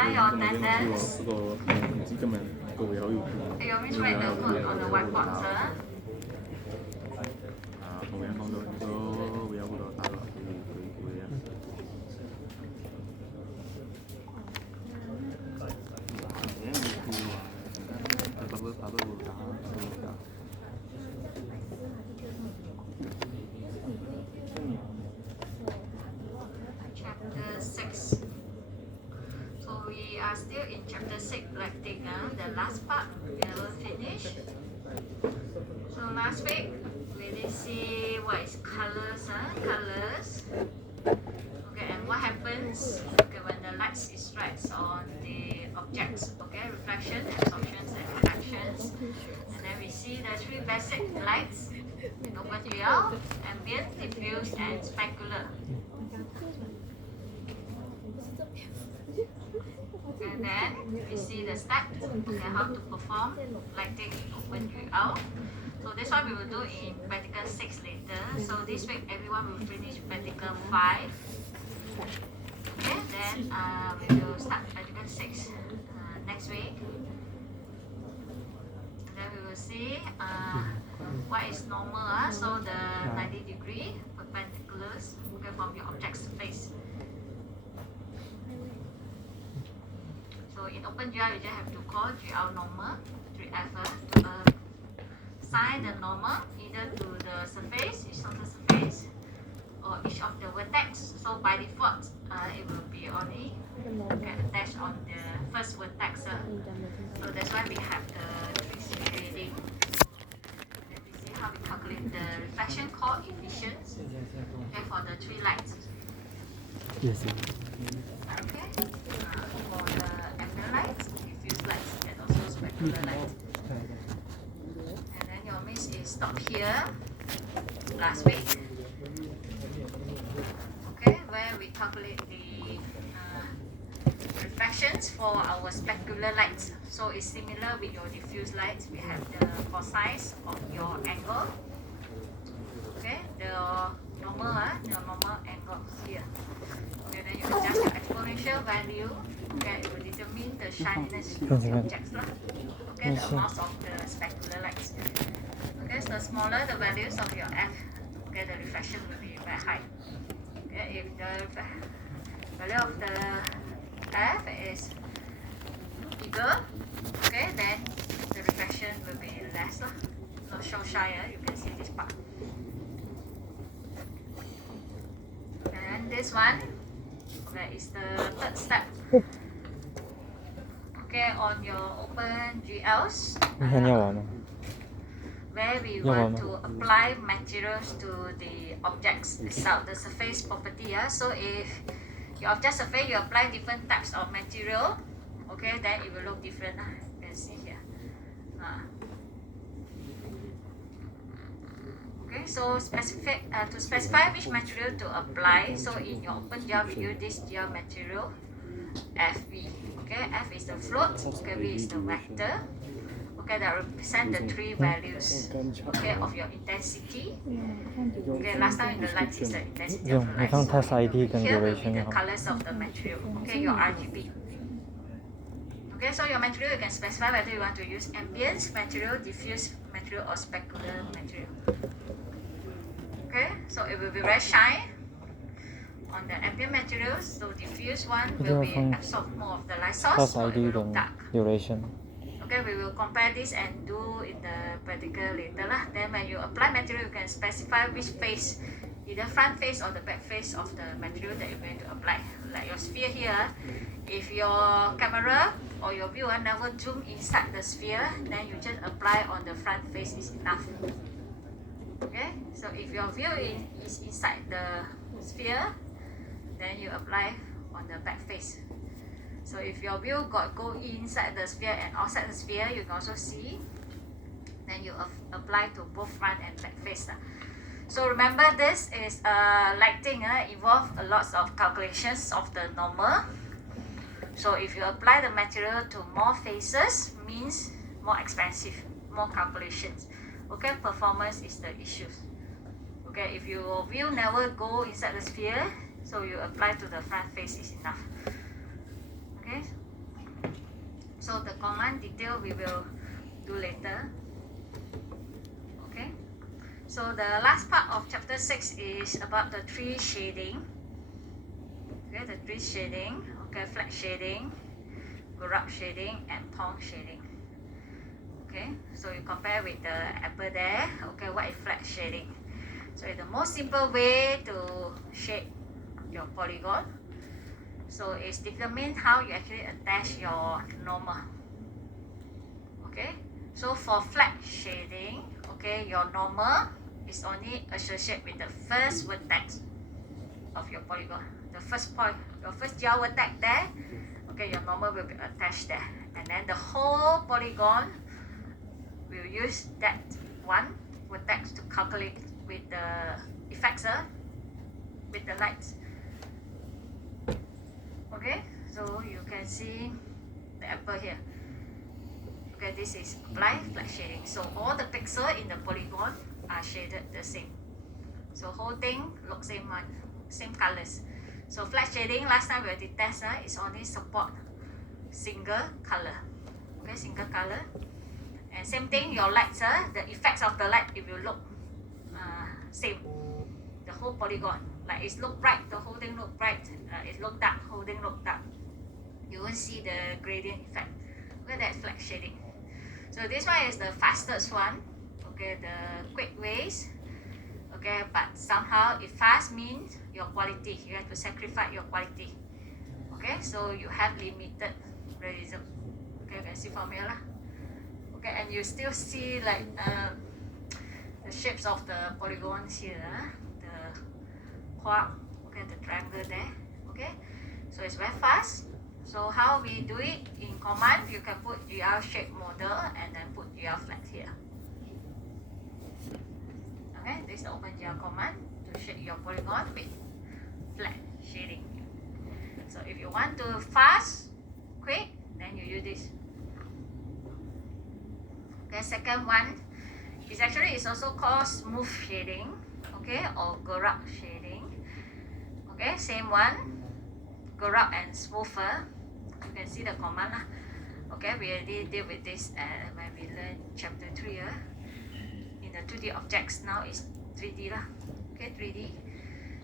sign your attendance. 嗰個唔知今日個會口要 You want me to write the code on the whiteboard, sir? 同佢講到咗會有好多打落佢會啊。Chapter 6. So we are still in chapter 6, lighting. The last part we will finish. So last week we did see what is colors. Colors. Okay, and what happens when the light strikes on the objects. Okay, reflection, absorptions, and reflections. And then we see the three basic lights: OpenGL, ambient, diffuse, and specular. And then we see the steps, how to perform lighting in OpenGL. So this one we will do in practical 6 later. So this week everyone will finish practical 5. Okay, then we will start practical 6 next week. And then we will see what is normal. So the 90-degree perpendiculars, okay, from your object's face. So in OpenGL, you just have to call GL normal, 3F, to assign the normal either to the surface, each of the surface, or each of the vertex. So by default, it will be only attached on the first vertex. So that's why we have the 3C grading. Then we see how we calculate the reflection coefficients, okay, for the 3 lights. Yes, sir. Okay, for the ambient lights, diffuse lights, and also specular lights. And then your miss is stopped here last week. Okay, where we calculate the reflections for our specular lights. So it's similar with your diffuse lights. We have the cosine of your angle. Okay, the normal angle here. Okay, then you adjust the exponential value. Okay, it will determine the shininess of the objects. Okay, the amount of the specular lights. Okay, so the smaller the values of your f, okay, the reflection will be very high. Okay, if the value of the f is bigger, okay, then the reflection will be less. Not so shy, you can see this part. And this one, that is the third step. Okay, on your OpenGLs, where we want to apply materials to the objects itself, the surface property. So if your object surface, you apply different types of material, okay, then it will look different. You can see here. Okay, so to specify which material to apply, so in your OpenGL, we use this gel material, FV. Okay, F is the float, okay, V is the vector. Okay, that represent the 3 values, okay, of your intensity. Okay, last time in the light is the intensity of the light. So here will be the colors of the material, okay, your RGB. Okay, so your material, you can specify whether you want to use ambient material, diffuse material, or specular material. Okay, so it will be very shine on the ambient materials. So diffuse one will be absorb more of the light source, so it will look dark. Duration. Okay, we will compare this and do in the practical later. Then when you apply material, you can specify which face, either front face or the back face of the material that you're going to apply. Like your sphere here, if your camera or your viewer never zoom inside the sphere, then you just apply on the front face is enough. Okay, so if your view is inside the sphere, then you apply on the back face. So if your view go inside the sphere and outside the sphere, you can also see. Then you apply to both front and back face. So remember, this is lighting. Involve a lot of calculations of the normal. So if you apply the material to more faces, means more expensive, more calculations. Okay, performance is the issue. Okay, if your view never go inside the sphere, so you apply to the front face is enough. Okay, So the command detail we will do later. Okay. So the last part of chapter 6 is about the tree shading. Okay, the tree shading, okay, flat shading, Gorak shading, and Pong shading. Okay, so you compare with the apple there. Okay, what is flat shading? So the most simple way to shade your polygon. So it's determine how you actually attach your normal. Okay, so for flat shading, okay, your normal is only associated with the first vertex of your polygon. The first point, your first gel vertex there, okay, your normal will be attached there. And then the whole polygon will use that one vertex to calculate with the effector, with the lights. Okay, so you can see the apple here. Okay, this is apply flat shading. So all the pixels in the polygon are shaded the same. So whole thing looks same one, same colors. So flat shading last time we did test is only support single color. Okay, single color. And same thing, your lights, the effects of the light, it will look same. The whole polygon, like it look bright, the whole thing look bright. It look dark, whole thing look dark. You won't see the gradient effect. Okay, that's flat shading. So this one is the fastest one. Okay, the quick ways. Okay, but somehow if fast means your quality, you have to sacrifice your quality. Okay, so you have limited realism. Okay, you can see formula. Okay, and you still see like the shapes of the polygons here, the quark, okay, the triangle there. Okay, so it's very fast. So how we do it in command, you can put GR shape model and then put GR flat here. Okay, this is the OpenGL command to shade your polygon with flat shading. So if you want to fast, quick, then you use this. Okay, second one is actually it's also called smooth shading, okay, or Gorak shading. Okay, same one, Gorak and smoother. You can see the command lah. Okay, we already deal with this when we learned chapter 3 in the 2D objects. Now it's 3D lah. Okay, 3D.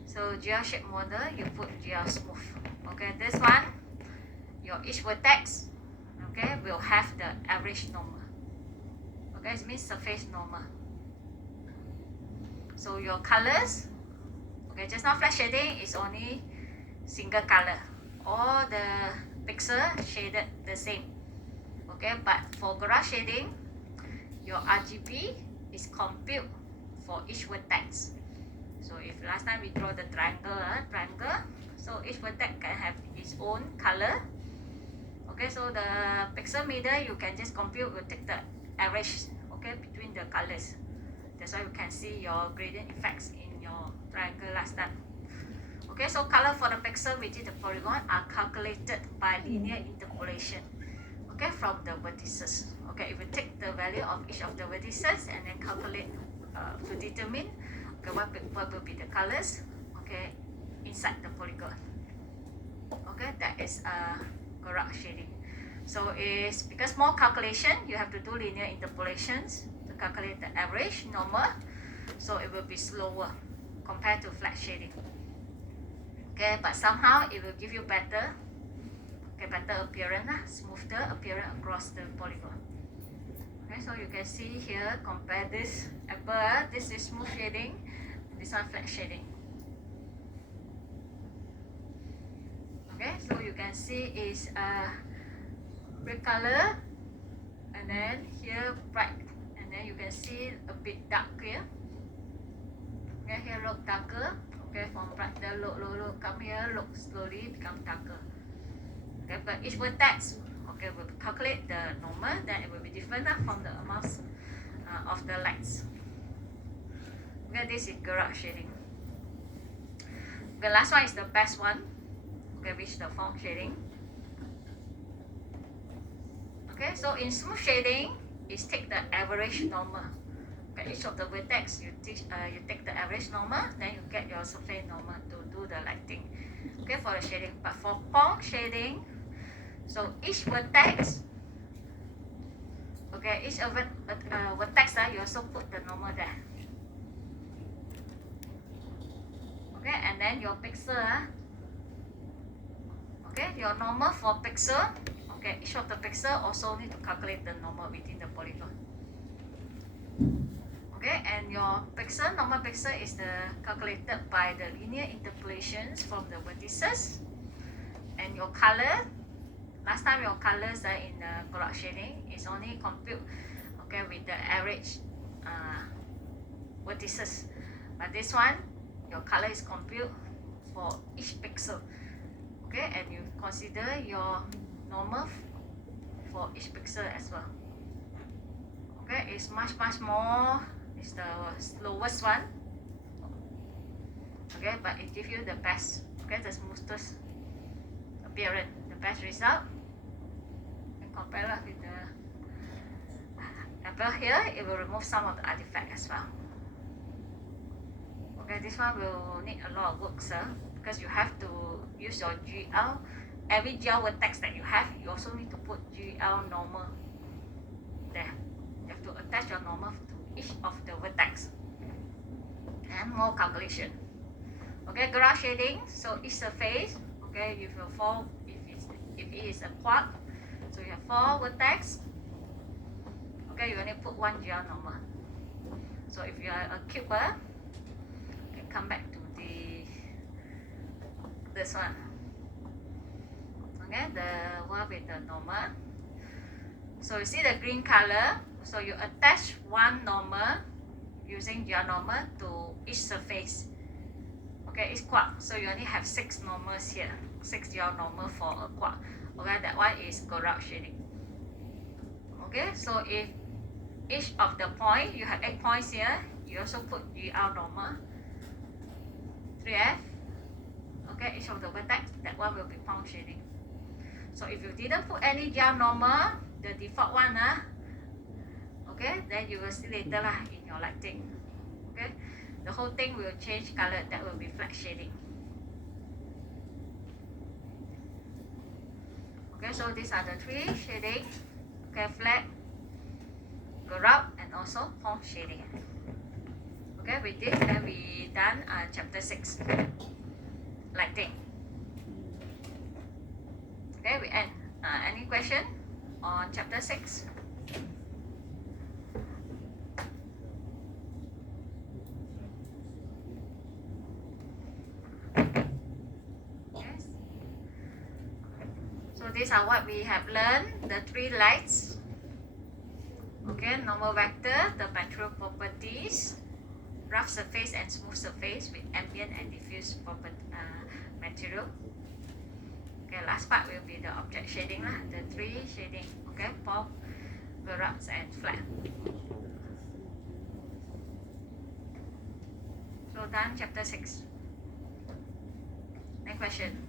So GR shape model, you put GR smooth. Okay, this one, your each vertex, okay, will have the average normal. Okay, it means surface normal. So your colors, okay, just now flat shading is only single color. All the pixels shaded the same. Okay, but for Gorak shading, your RGB is compute for each vertex. So if last time we draw the triangle, so each vertex can have its own color. Okay, so the pixel meter you can just compute, will take the average, okay, between the colors. That's why you can see your gradient effects in your triangle last time. Okay, so color for the pixel within the polygon are calculated by linear interpolation. Okay, from the vertices. Okay, if you take the value of each of the vertices and then calculate to determine okay what will be the colors, okay, inside the polygon. Okay, that is Gorak shading. So it's because more calculation, you have to do linear interpolations to calculate the average normal. So it will be slower compared to flat shading. Okay, but somehow it will give you better, okay, better appearance, smoother appearance across the polygon. Okay, so you can see here, compare this apple, this is smooth shading, this one flat shading. Okay, so you can see is red color, and then here bright, and then you can see a bit dark here. Okay, here look darker. Okay, from brighter look, come here, look slowly become darker. Okay, but each vertex, okay, will calculate the normal, then it will be different from the amounts of the lights. Okay, this is Gorak shading. The last one is the best one. Okay, which is the Pong shading. Okay, so in smooth shading, is take the average normal. Okay, each of the vertex you take the average normal, then you get your surface normal to do the lighting. Okay, for the shading. But for Pong shading, so each vertex, Okay, each vertex you also put the normal there. Okay, and then your pixel okay, your normal for pixel. Okay, each of the pixel also need to calculate the normal within the polygon. Okay, and your pixel, normal pixel is calculated by the linear interpolations from the vertices. And your color, last time your colors in the Gouraud shading is only compute okay with the average vertices. But this one, your color is compute for each pixel. Okay, and you consider your normal for each pixel as well. Okay, it's much more, it's the slowest one. Okay, but it gives you the best, okay, the smoothest appearance, the best result. And compare that with the Apple here, it will remove some of the artifact as well. Okay, this one will need a lot of work, sir, because you have to use your GL. Every GL vertex that you have, you also need to put GL normal there. You have to attach your normal to each of the vertex and more calculation. Okay, Gouraud shading. So each surface, okay, if it is a quad, so you have 4 vertex. Okay, you only put 1 GL normal. So if you are a cube, you can come back to this one. Okay, the one with the normal. So you see the green color. So you attach 1 normal using GL normal to each surface. Okay, it's quad. So you only have 6 normals here. 6 GL normal for a quad. Okay, that one is Gouraud shading. Okay, so if each of the point, you have 8 points here, you also put GL normal 3F. Okay, each of the vertex, that one will be point shading. So if you didn't put any GL normal, the default one, okay, then you will see later in your lighting. Okay, the whole thing will change color, that will be flat shading. Okay, so these are the 3 shading. Okay, flat, Gouraud, and also point shading. Okay, with this, then we done chapter 6, lighting. Okay, we end. Any question on chapter 6? Yes. So these are what we have learned, the 3 lights. Okay, normal vector, the material properties, rough surface and smooth surface with ambient and diffuse material. Okay, last part will be the object shading, the 3 shading. Okay, pop, Gouraud, and flat. So done chapter 6. Next question.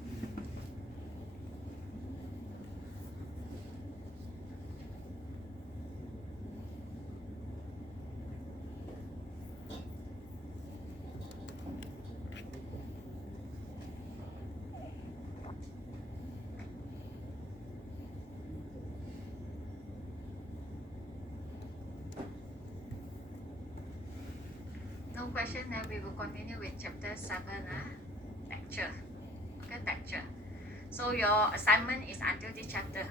No question, then we will continue with chapter 7, texture. Okay, texture. So your assignment is until this chapter.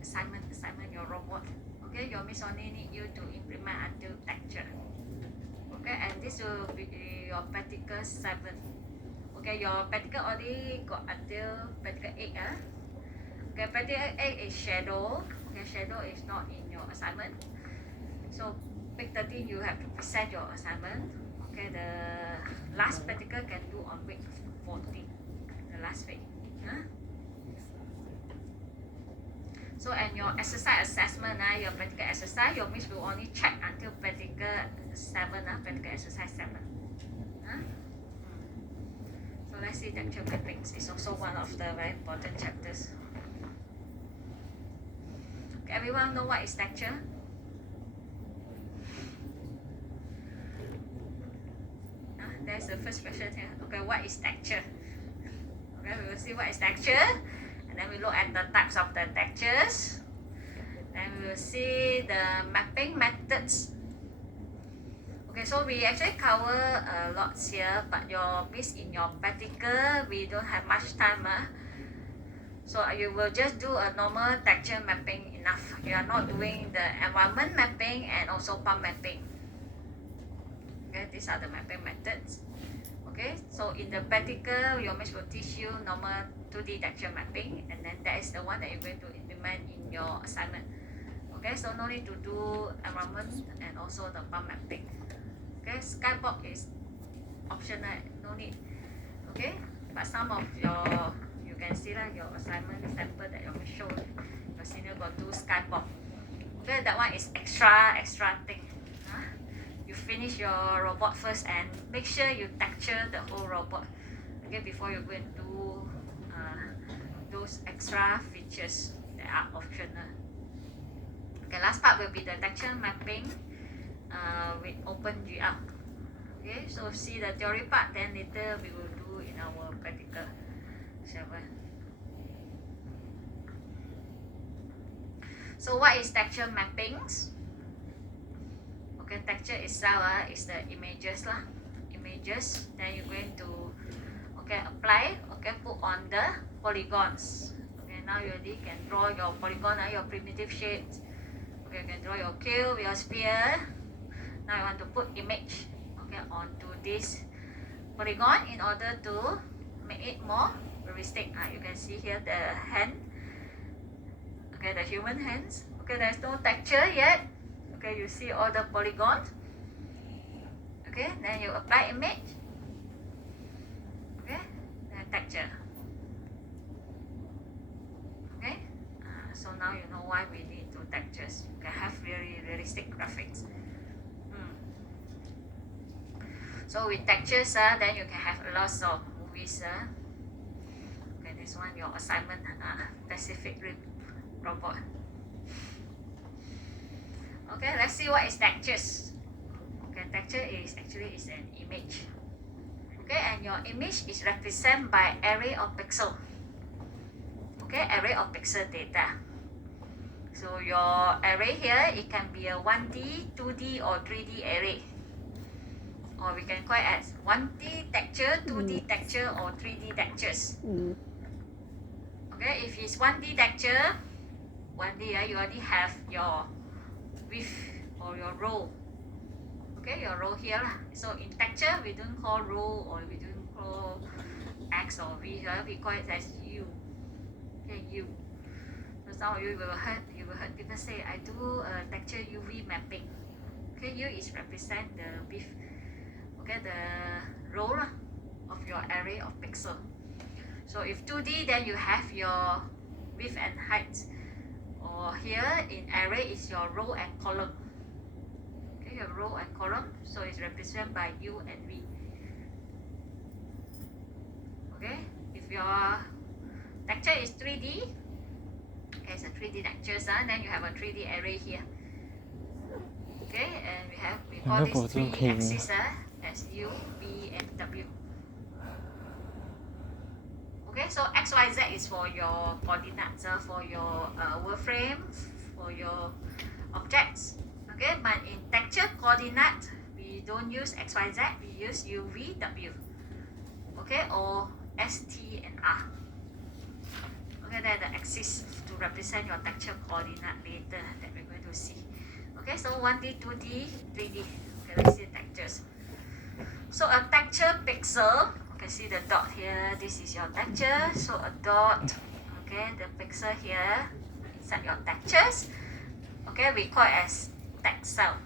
Assignment, your robot. Okay, your miss only need you to implement until texture. Okay, and this will be your practical 7. Okay, your practical already got until practical 8. Okay, practical 8 is shadow. Okay, shadow is not in your assignment. So week 13 you have to present your assignment. Okay, the last practical can do on week 14, the last week. So and your exercise assessment, your practical exercise, your miss will only check until practical 7, practical exercise 7. So let's see, texture matrix is also one of the very important chapters. Okay, everyone know what is texture? That's the first question here. Okay, what is texture? Okay, we will see what is texture, and then we look at the types of the textures. Then we will see the mapping methods. Okay, so we actually cover a lot here, but based in your practical, we don't have much time. So you will just do a normal texture mapping enough. You are not doing the environment mapping and also pump mapping. Okay, these are the mapping methods. Okay, so in the practical, your miss will teach you normal 2D texture mapping, and then that is the one that you're going to implement in your assignment. Okay, so no need to do environment and also the pump mapping. Okay, skybox is optional, no need. Okay, but some of you can see like your assignment sample that you will show your senior got do skybox. Okay, that one is extra thing. You finish your robot first and make sure you texture the whole robot. Okay, before you go and do those extra features that are optional. Okay, last part will be the texture mapping with OpenGL. Okay, so see the theory part, then later we will do in our practical 7. So what is texture mappings? Okay, texture itself is the images lah. Images, then you're going to apply, put on the polygons. Okay, now you already can draw your polygon, your primitive shapes. Okay, you can draw your cube, your sphere. Now you want to put image onto this polygon in order to make it more realistic. You can see here the hand. Okay, the human hands. Okay, there's no texture yet. Okay, you see all the polygons. Okay, then you apply image. Okay, then texture. Okay, so now you know why we need two textures. You can have very realistic graphics. So with textures, then you can have lots of movies. Okay, this one your assignment, Pacific Rim robot. Okay, let's see what is textures. Okay, texture is an image. Okay, and your image is represented by array of pixel. Okay, array of pixel data. So your array here, it can be a 1D, 2D or 3D array. Or we can call it as 1D texture, 2D texture or 3D textures. Okay, if it's 1D texture, 1D, you already have your width or your row. Okay, your row here. So in texture, we don't call row or we don't call X or V here. We call it as U. Okay, U. So some of you will heard people say, I do a texture UV mapping. Okay, U is represent the width. Okay, the row of your array of pixel. So if 2D, then you have your width and height. Or here in array is your row and column. Okay, your row and column. So it's represented by U and V. Okay, if your texture is 3D, okay, it's a 3D texture, then you have a 3D array here. Okay, and we call this 3 axis as U, V, and W. Okay, so X, Y, Z is for your coordinates, for your wireframe, for your objects. Okay, but in texture coordinate, we don't use X, Y, Z, we use U, V, W. Okay, or S, T, and R. Okay, they're the axis to represent your texture coordinate later that we're going to see. Okay, so 1D, 2D, 3D. Okay, let's see the textures. So a texture pixel, okay, see the dot here, this is your texture. So a dot, okay, the pixel here inside your textures. Okay, we call it as texel.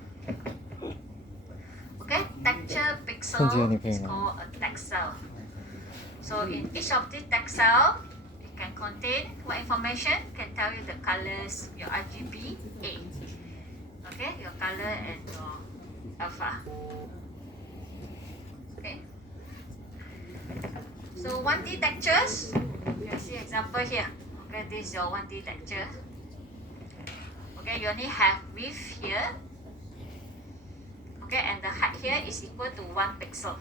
Okay, texture pixel is called a texel. So in each of the texel, it can contain what information? Can tell you the colors, your RGB, A. Okay, your color and your alpha. Okay. So 1D textures, you can see example here. Okay, this is your 1D texture. Okay, you only have width here. Okay, and the height here is equal to 1 pixel.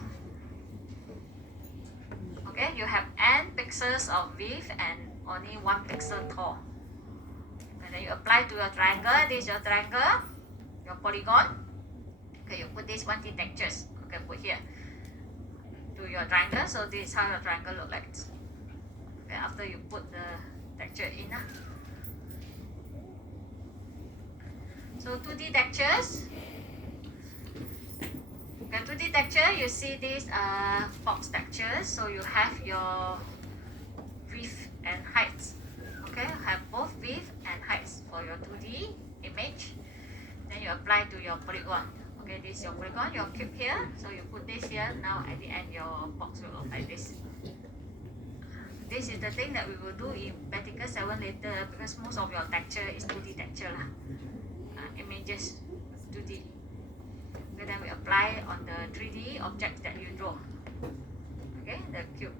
Okay, you have n pixels of width and only 1 pixel tall. And Then you apply to your triangle. This is your triangle, your polygon. Okay, you put these 1D textures. Okay, put here to your triangle. So this is how your triangle look like. Okay, after you put the texture in. So 2D textures. Okay, 2D texture, you see these box textures. So you have your width and height. Okay, have both width and height for your 2D image. Then you apply to your polygon. Okay, this is your polygon, your cube here. So you put this here. Now at the end, your box will look like this. This is the thing that we will do in Practical 7 later, because most of your texture is 2D texture lah. Images 2D. Okay, then we apply on the 3D object that you draw. Okay, the cube.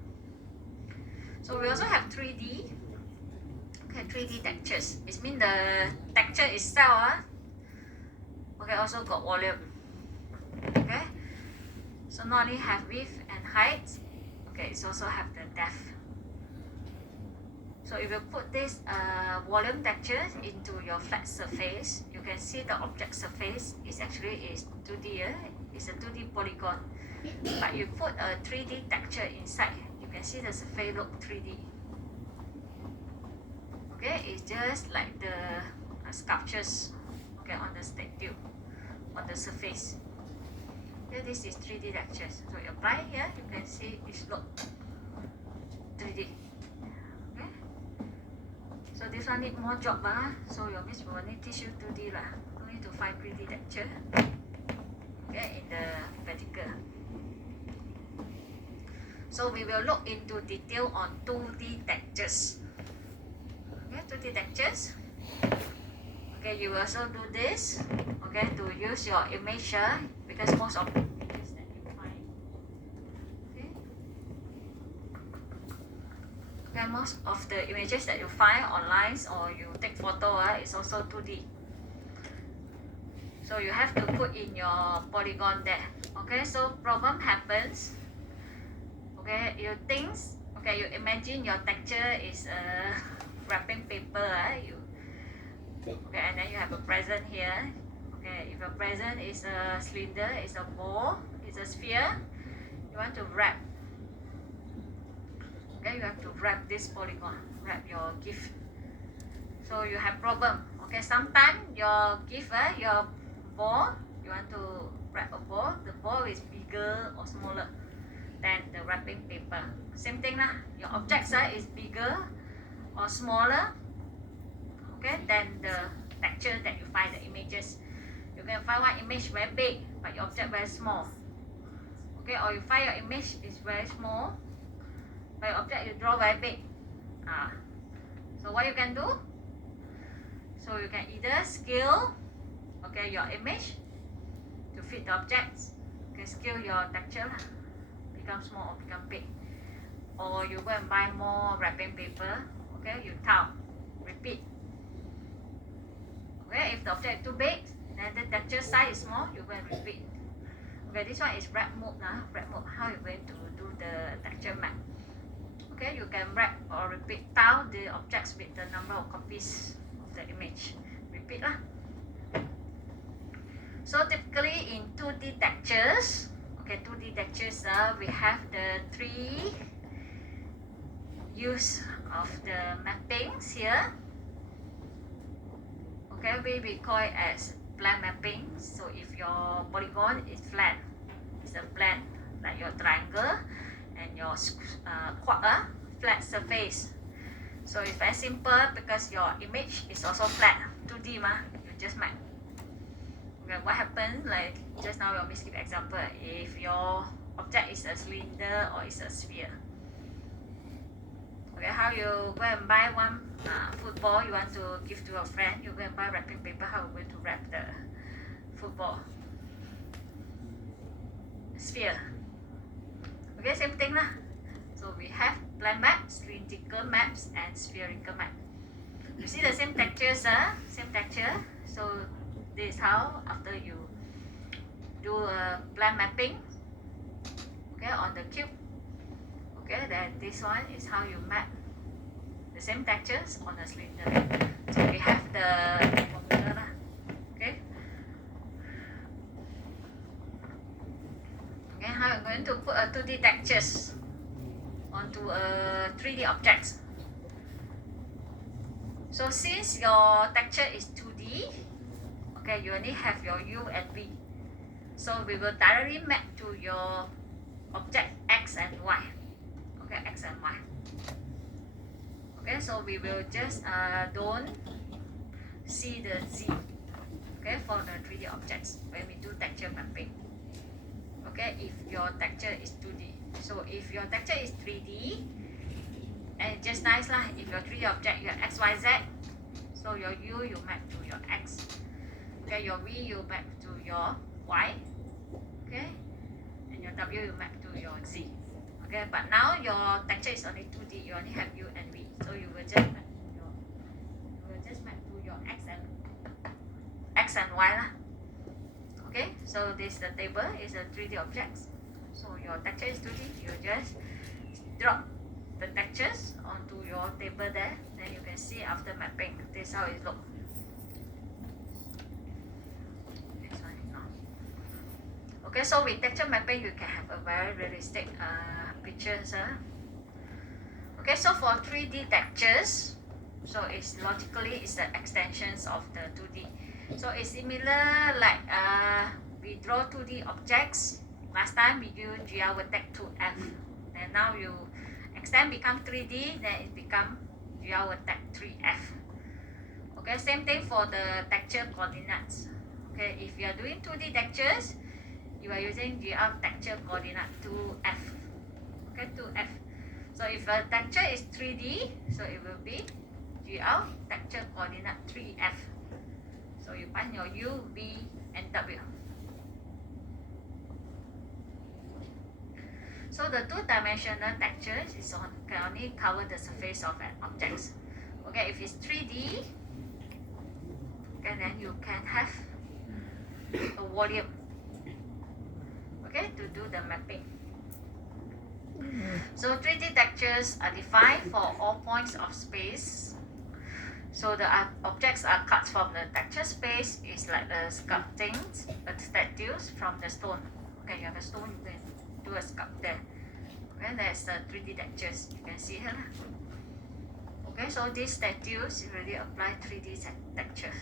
So we also have 3D. Okay, 3D textures. It means the texture itself. Okay, also got volume. Okay, so not only have width and height. Okay, it's also have the depth. So if you put this volume texture into your flat surface, you can see the object surface is actually 2D. It's a 2D polygon. But you put a 3D texture inside, you can see the surface look 3D. Okay, it's just like the sculptures. Okay, on the statue, on the surface. Okay, this is 3D textures. So you apply here, you can see it look 3D. So this one need more job so your miss will need teach you 2D lah. Don't need to find 3D texture. Okay, in the practical. So we will look into detail on 2D textures. Okay, 2D textures. Okay, you will also do this. Okay, to use your image because most of the images that you find. Okay, most of the images that you find online or you take photo is also 2D. So you have to put in your polygon there. Okay, so problem happens. Okay, you think, okay, you imagine your texture is a wrapping paper. Okay, and then you have a present here. Okay, if your present is a cylinder, is a ball, is a sphere, you want to wrap. Okay, you have to wrap this polygon, wrap your gift. So you have problem. Okay, sometimes your gift, your ball, you want to wrap a ball. The ball is bigger or smaller than the wrapping paper. Same thing lah. Your object is bigger or smaller. Okay, than the texture that you find, the images. You can find one image very big, but your object very small. Okay, or you find your image is very small, but your object you draw very big. So what you can do? So you can either scale, okay, your image to fit the objects. You can scale your texture, become small or become big. Or you go and buy more wrapping paper. Okay, you count, repeat. Okay, if the object is too big, then the texture size is small, you go and repeat. Okay, this one is wrap mode. Wrap mode, how you going to do the texture map. Okay, you can wrap or repeat down the objects with the number of copies of the image. Repeat lah. So typically in 2D textures, okay, 2D textures, we have the 3 use of the mappings here. Okay, we call it as plane mapping. So if your polygon is flat, it's a plane like your triangle, and your quad, flat surface. So it's very simple because your image is also flat, 2D you just map. Okay, what happens, like just now we give example, if your object is a cylinder or is a sphere. Okay, how you go and buy one football you want to give to a friend, you go and buy wrapping paper, how you going to wrap the football sphere. Okay, same thing lah. So we have plane maps, cylindrical maps, and spherical map. You see the same textures, same texture. So this is how after you do a plane mapping, okay, on the cube. Okay, then this one is how you map the same textures on the cylinder. So we have the formula lah. Okay. Okay, how I'm going to put a 2D textures onto a 3D objects. So since your texture is 2D, okay, you only have your U and V. So we will directly map to your object X and Y. Okay, X and Y. Okay, so we will just don't see the Z. Okay, for the 3D objects when we do texture mapping. Okay, if your texture is 2D. So if your texture is 3D, and just nice lah, if your 3D object, your X, Y, Z, so your U you map to your X. Okay, your V you map to your Y. Okay, and your W you map to your Z. Okay, but now your texture is only 2D, you only have U and V. So you will just map to your X and Y lah. Okay, so this the table is a 3D objects. So your texture is 2D, you just drop the textures onto your table there. Then you can see after mapping, this is how it looks. Okay, so with texture mapping, you can have a very realistic pictures. Okay, so for 3D textures, so it's logically it's the extensions of the 2D. So it's similar like we draw 2D objects. Last time we use GR Vertex 2F, and now you extend become 3D, then it become GR Vertex 3F. Okay, same thing for the texture coordinates. Okay, if you are doing 2D textures, you are using GR texture coordinate 2F. Okay, 2F. So if a texture is 3D, so it will be GR texture coordinate 3F. So you find your U, V, and W. So the two-dimensional textures is can only cover the surface of an object. Okay, if it's 3D, okay, then you can have a volume. Okay, to do the mapping. So 3D textures are defined for all points of space. So the objects are cut from the texture space. Is like the sculpting statues from the stone. Okay, you have a stone, you can do a sculpt there. Okay, that's the 3D textures. You can see here. Okay, so these statues really apply 3D texture.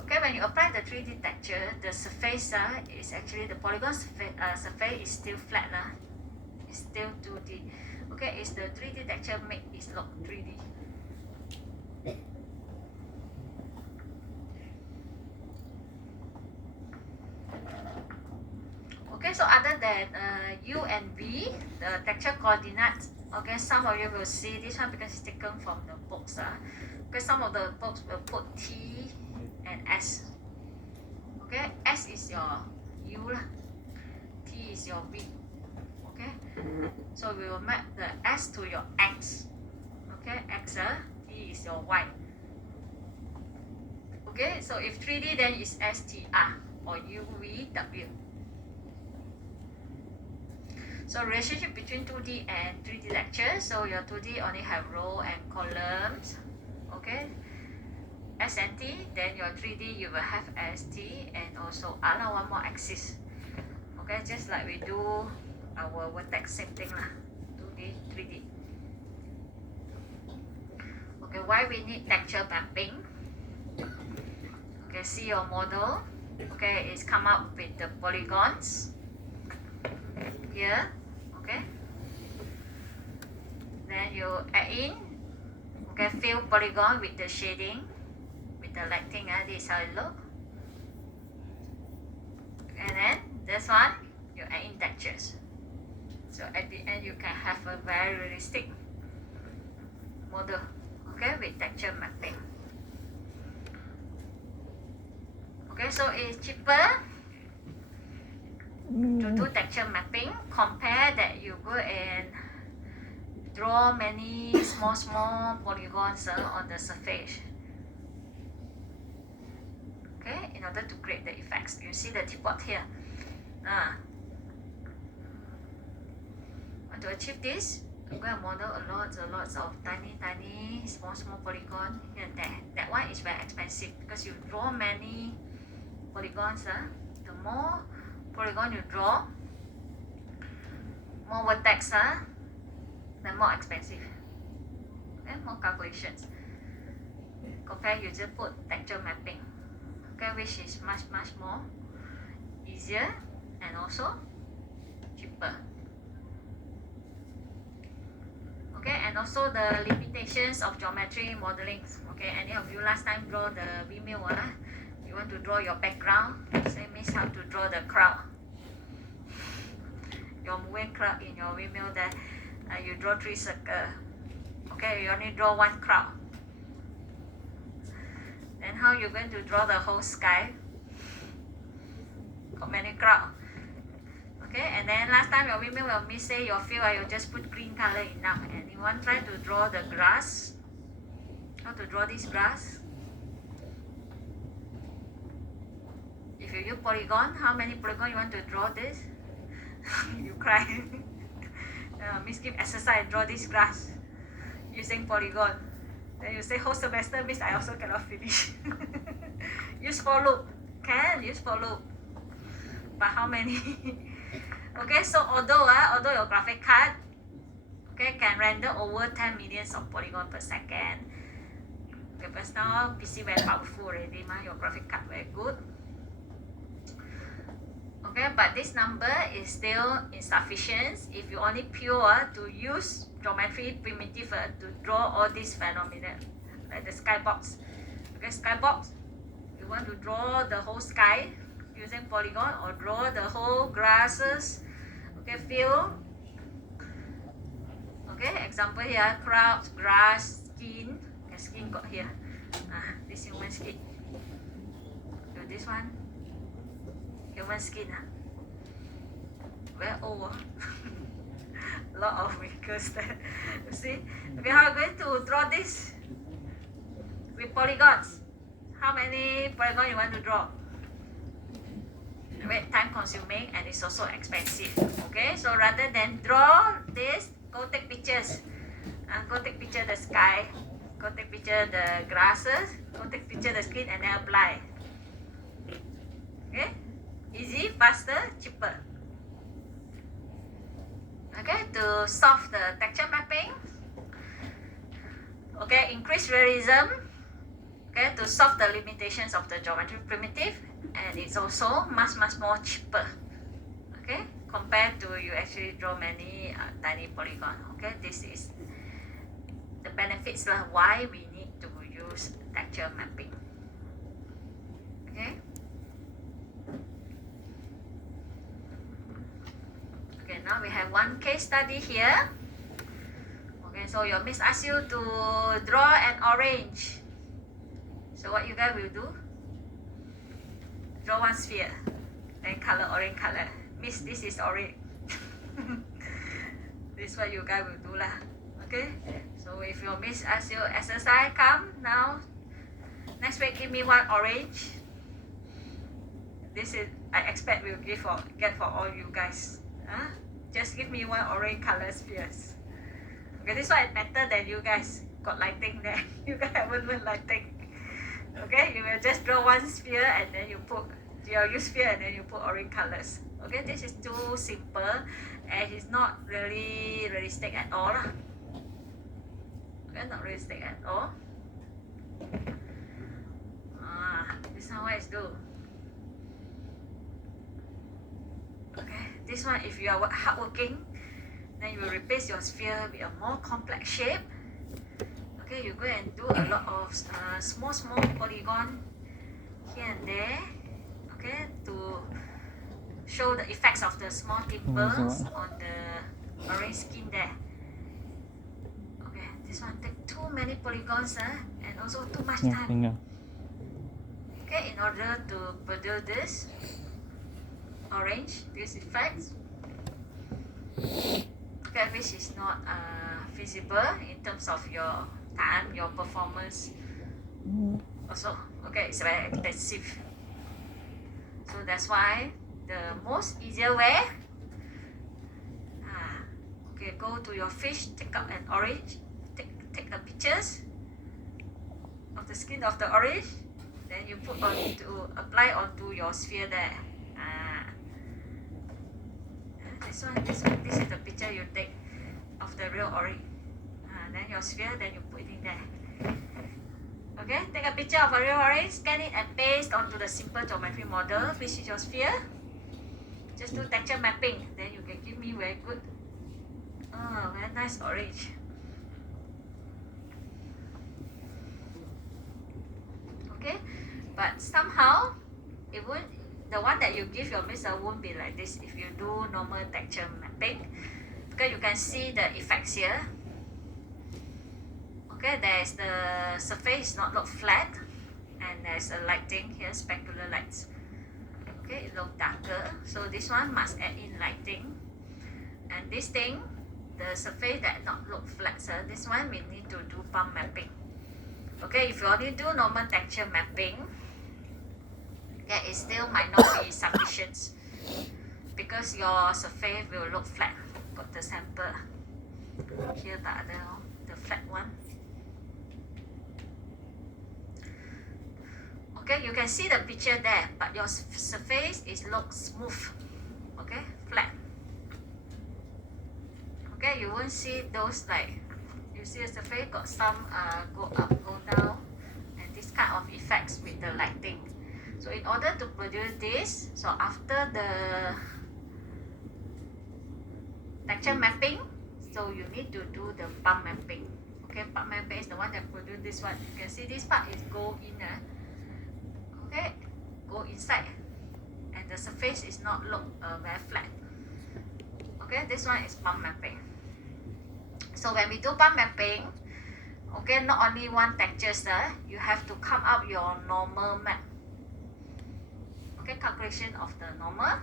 Okay, when you apply the 3D texture, the surface is actually the polygon surface is still flat. It's still 2D. Okay, it's the 3D texture make it look 3D. Okay, so other than U and V, the texture coordinates, okay, some of you will see this one because it's taken from the books. Okay, some of the books will put T and S. Okay, S is your U lah, T is your V. Okay, so we will map the S to your X. Okay, X, T is your Y. Okay, so if 3D, then it's STR or UVW. So relationship between 2D and 3D texture. So your 2D only have row and columns. Okay, S and T. Then your 3D you will have ST and also one more axis. Okay, just like we do our vertex, same thing lah. 2D, 3D. Okay, why we need texture mapping? Okay, see your model. Okay, it's come up with the polygons here. Okay, then you add in, okay, fill polygon with the shading, with the lighting. This is how it look. And then this one you add in textures. So at the end you can have a very realistic model. Okay, with texture mapping. Okay, so it's cheaper to do texture mapping compare that you go and draw many small polygons on the surface. Okay, in order to create the effects. You see the teapot here. Want to achieve this, I'm going to model a lot of tiny, small polygon here and there. That one is very expensive because you draw many polygons. The more polygon you draw, more vertex, the more expensive. Okay, more calculations. Compare, you just put texture mapping. Okay, which is much more easier and also cheaper. Okay, and also the limitations of geometry modeling. Okay, any of you last time draw the windmill, you want to draw your background, same means how to draw the crowd. Your moving crowd in your windmill there, you draw 3 circles. Okay, you only draw 1 crowd. Then how you going to draw the whole sky? Got many crowd. Okay, and then last time your windmill will miss say your field, you just put green color enough. And you want try to draw the grass. How to draw this grass? If you use polygon, how many polygon you want to draw this? You cry. Miss give exercise, draw this grass using polygon. Then you say whole semester, Miss I also cannot finish. Use for loop. Can use for loop. But how many? Okay, so although your graphic card can render over 10 million of polygon per second. Because now PC very powerful already, your graphic card very good. Okay, but this number is still insufficient if you only pure to use geometry primitive to draw all these phenomena, like the skybox. Okay, skybox, you want to draw the whole sky using polygon or draw the whole grasses, okay, field. Okay, example here, clouds, grass, skin. Okay, skin got here. This human skin. So this one, human skin. Very old. A lot of wrinkles there. You see? Okay, how are we going to draw this? With polygons. How many polygons you want to draw? Very time consuming and it's also expensive. Okay, so rather than draw this, go take pictures. Go take picture the sky, go take picture the grasses, go take picture the skin and then apply. Okay, easy, faster, cheaper. Okay, to solve the texture mapping. Okay, increase realism. Okay, to solve the limitations of the geometry primitive, and it's also much more cheaper. Okay, compared to you actually draw many tiny polygon. Okay, this is the benefits why we need to use texture mapping. Okay. Okay, now we have one case study here. Okay, so your miss asks you to draw an orange. So what you guys will do? Draw one sphere, then color orange color. Miss, this is orange. This is what you guys will do lah. Okay. So if your miss asks you exercise, come now. Next week give me one orange. This is I expect we'll get for all you guys. Just give me one orange color spheres. Okay, this one is better than you guys got lighting there. You guys haven't learned lighting. Okay, you will just draw one sphere and then you put your use sphere and then you put orange colors. Okay, this is too simple and it's not really realistic at all. Okay, not realistic at all. This one what is do? Okay, this one if you are hardworking, then you will replace your sphere with a more complex shape. Okay, you go and do a lot of small polygon here and there. Okay, to show the effects of the small dimples on the orange skin there. Okay, this one take too many polygons and also too much time. Okay, in order to produce this orange, this effect, okay, which is not feasible in terms of your time, your performance. Also, okay, it's very expensive. So that's why the most easier way, Okay, go to your fish, take out an orange, take the pictures of the skin of the orange, then you apply onto your sphere there. This is the picture you take of the real orange. Then your sphere, then you put it in there. Okay, take a picture of a real orange, scan it and paste onto the simple geometry model, which is your sphere. Just do texture mapping, then you can give me very good, very nice orange. Okay, but somehow it won't, the one that you give your mixer won't be like this if you do normal texture mapping, because you can see the effects here. Okay, there's the surface not look flat, and there's a lighting here, specular lights. Okay, it look darker, so this one must add in lighting. And this thing, the surface that not look flat, so this one we need to do bump mapping. Okay, if you only do normal texture mapping, that is still might not be sufficient, because your surface will look flat. Got the sample here, the flat one. Okay, you can see the picture there, but your surface is look smooth. Okay, flat. Okay, you won't see those like, you see the surface got some go up, go down, and this kind of effects with the lighting. So in order to produce this, so after the texture mapping, so you need to do the bump mapping. Okay, bump mapping is the one that produce this one. You can see this part is go in, okay, go inside, and the surface is not look very flat. Okay, this one is bump mapping. So when we do bump mapping, okay, not only one texture, you have to come up your normal map. Okay, calculation of the normal,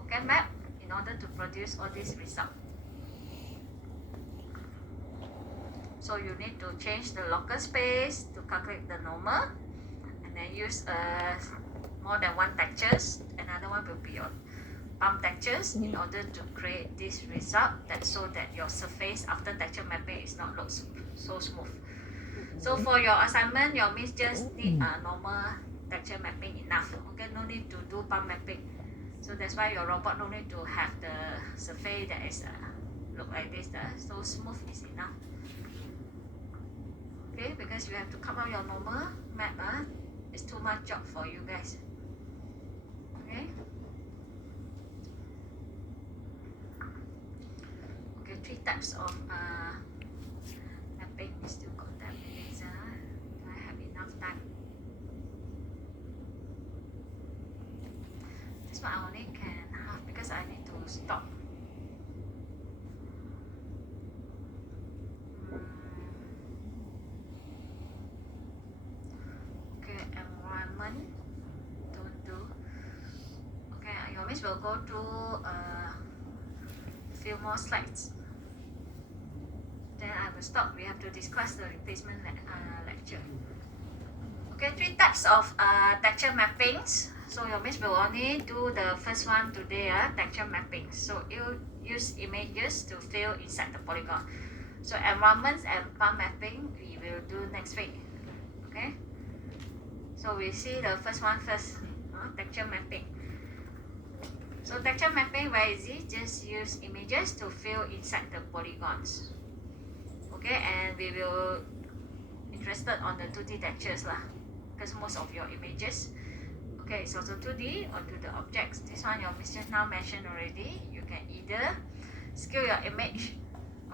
okay, map, in order to produce all these results. So you need to change the local space to calculate the normal, and then use more than one textures. Another one will be your bump textures in order to create this result, that so that your surface after texture mapping is not look so smooth. So for your assignment, your miss just need a normal texture mapping enough. Okay, no need to do bump mapping. So that's why your robot no need to have the surface that is look like this. So smooth is enough. Okay, because you have to come out your normal map. It's too much job for you guys. Okay. Okay, 3 types of mapping. We still got 10 minutes. Do I have enough time? This one I only can half because I need to stop. Okay, environment. Don't do. Okay, your miss will go through few more slides. Then I will stop. We have to discuss the replacement lecture. Okay, 3 types of texture mappings. So your miss will only do the first one today, texture mapping. So you use images to fill inside the polygon. So environments and bump mapping we will do next week. Okay. So we see the first one first, texture mapping. So texture mapping very easy. Just use images to fill inside the polygons. Okay, and we will interested on the 2D textures lah, because most of your images, okay, it's also 2D or to the objects. This one your miss just now mentioned already. You can either scale your image,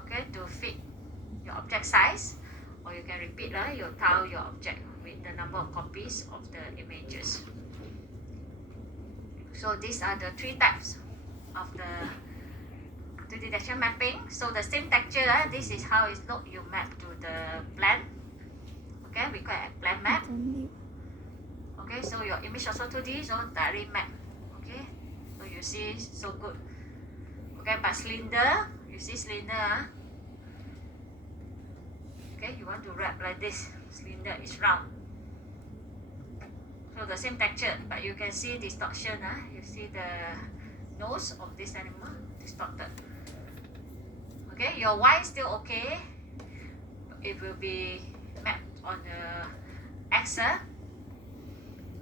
okay, to fit your object size, or you can repeat you tile your object with the number of copies of the images. So these are the 3 types of the 2D texture mapping. So the same texture, this is how it look. You map to the plan. Okay, we call it a plan map. Okay, so your image also 2D, so directly map. Okay, so you see so good. Okay, but cylinder, you see cylinder. Okay, you want to wrap like this. Cylinder is round. So the same texture, but you can see distortion. You see the nose of this animal distorted. Okay, your Y is still okay. It will be mapped on the X.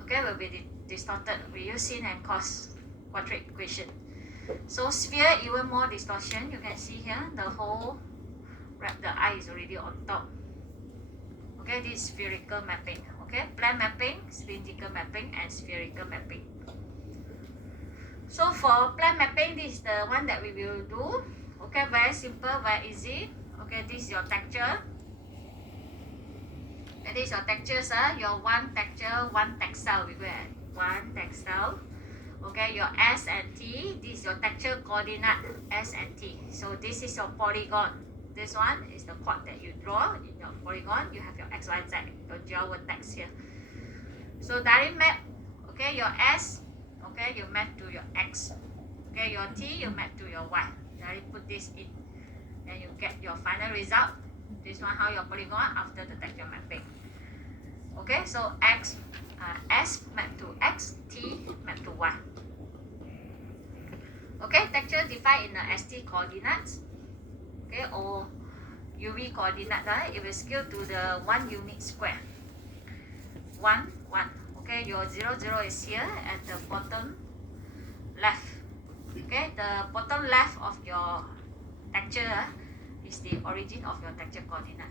Okay, will be distorted. We use sin and cos quadratic equation. So sphere even more distortion. You can see here the whole the eye is already on top. Okay, this is spherical mapping. Okay, plane mapping, cylindrical mapping, and spherical mapping. So for plane mapping, this is the one that we will do. Okay, very simple, very easy. Okay, this is your texture. And this is your textures. Your one texture, one textile. We go at one textile. Okay, your S and T. This is your texture coordinate S and T. So this is your polygon. This one is the chord that you draw in your polygon. You have your X, Y, Z, your gel vertex here. So direct map. Okay, your S. Okay, you map to your X. Okay, your T you map to your Y. Direct put this in. Then you get your final result. This one how your polygon after the texture mapping. Okay, so S map to X, T map to Y. Okay, texture defined in the ST coordinates. Okay, or UV coordinate, it will scale to the 1 unit square. 1, 1. Okay, your 0, 0 is here at the bottom left. Okay, the bottom left of your texture is the origin of your texture coordinate.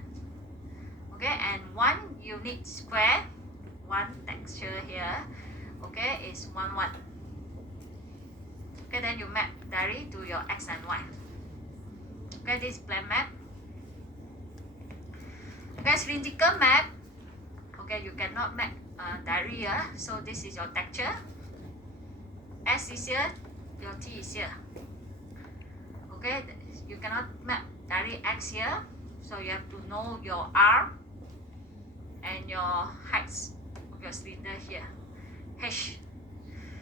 Okay, and 1 unit square, 1 texture here, okay, is 1, 1. Okay, then you map directly to your X and Y. Okay, this is plane map. Okay, cylindrical map. Okay, you cannot map directly. So this is your texture. S is here, your T is here. Okay, you cannot map directly X here. So you have to know your R and your heights of your cylinder here. H.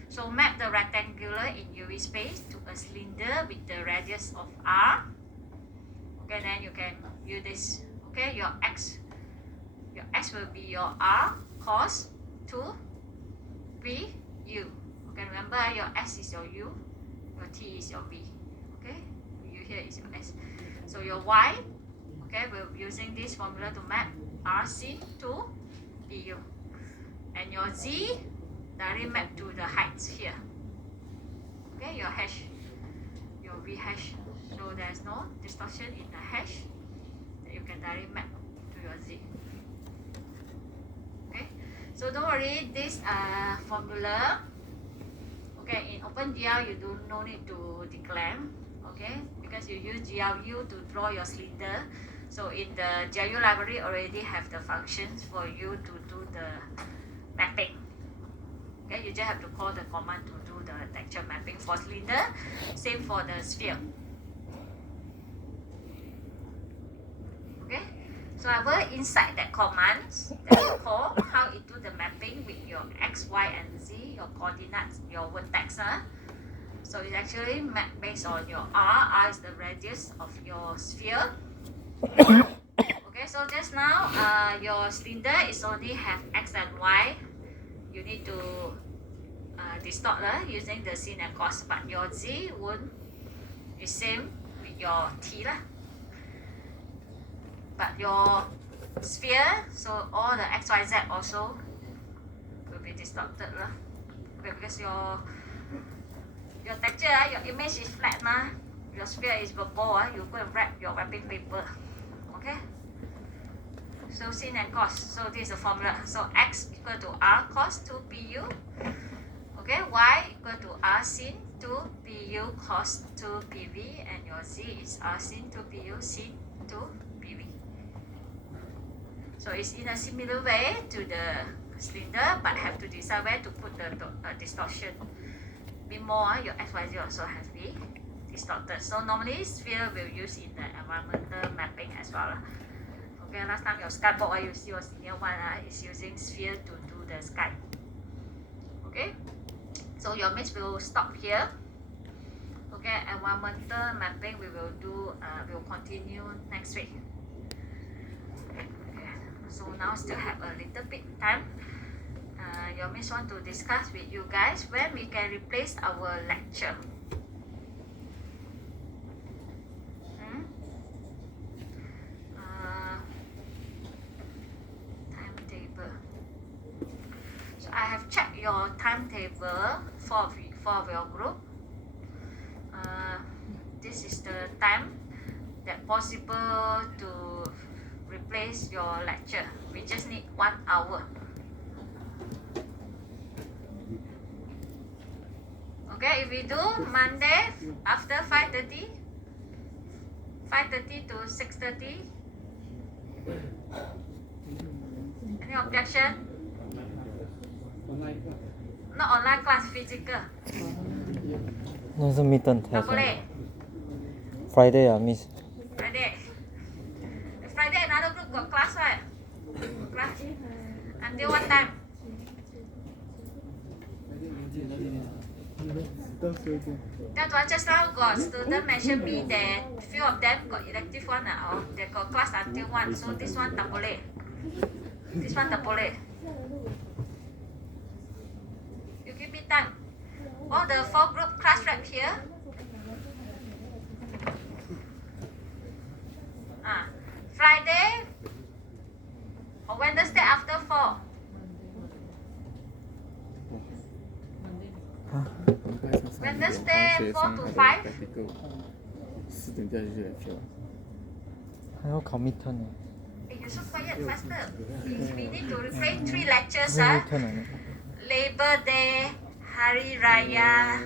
So map the rectangular in UV space to a cylinder with the radius of R. Okay, then you can use this. Okay, your X will be your R cos 2 P U. Okay, remember your S is your U, your T is your V. Okay, U here is your S. So your Y, okay, we're using this formula to map RC to PU. And your Z directly map to the heights here. Okay, your hash, your V hash. So there's no distortion in the hash that you can directly map to your Z. Okay, so don't worry, this formula. Okay, in OpenGL you no need to declare. Okay, because you use GLU to draw your cylinder. So in the GLU library already have the functions for you to do the mapping. Okay, you just have to call the command to do the texture mapping for cylinder. Same for the sphere. Okay, so I will inside that commands that you call how it do the mapping with your X, Y, and Z, your coordinates, your vertex. So it's actually mapped based on your R. R is the radius of your sphere. Okay, so just now your cylinder is only have X and Y. You need to distort using the sin and cos, but your Z won't be same with your T lah. But your sphere, so all the X, Y, Z also will be distorted lah. Okay, because your texture, your image is flat your sphere is ball. You go and wrap your wrapping paper. Okay. So sin and cos. So this is the formula. So X equal to R cos 2 PU. Okay, Y equal to R sin 2 PU cos 2 PV, and your Z is R sin 2 PU sin 2 PV. So it's in a similar way to the cylinder, but have to decide where to put the distortion. Be more, your XYZ also has to be distorted. So normally sphere will use in the environmental mapping as well. Okay, last time your skyboard you see your senior one is using sphere to do the sky. Okay, so your mix will stop here. Okay, environmental mapping we will do. Will continue next week. Okay, so now still have a little bit time. Your miss want to discuss with you guys when we can replace our lecture. your timetable for your group. This is the time that possible to replace your lecture. We just need 1 hour. Okay, if we do Monday after 5:30 to 6:30. Any objection? Not online class, physical. No, it's a midterm Tak test. boleh. Friday, miss. Friday. Friday another group got class, right? Class. Until what time? That's why just now got student mention me that few of them got elective one or they got class until 1. So this one tak boleh. This one tak boleh. You give me time. All the 4 group class rep here. Friday or Wednesday after 4. Wednesday 4 to 5. 4点再去学。还要考 midterm 呢。 Hey, you're so quiet, faster. If we need to replace 3 lectures, 还有 midterm 呢。 Labor Day, Hari Raya,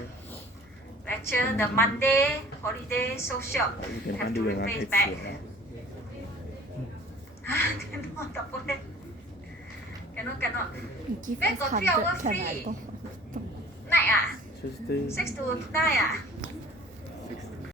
lecture, the Monday, holiday, so short. 1点 Have 半 to 6点半开 replace 始 back. 了。 Cannot, tak boleh. Cannot. You give Where us got 3 100 hour can I free? don't? Night Tuesday. 6 to 9